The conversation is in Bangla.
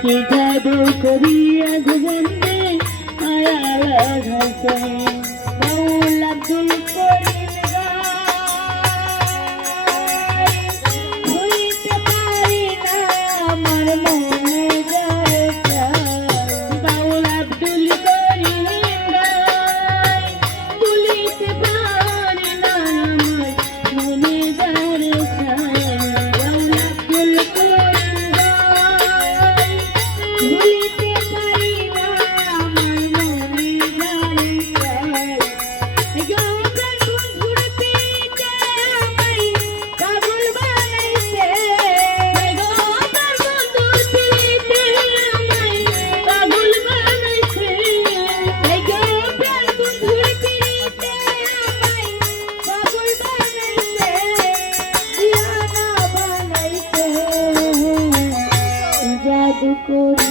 কি জাদু করিয়া গোবন্ধে মায়া লাগাইছে আব্দুল good.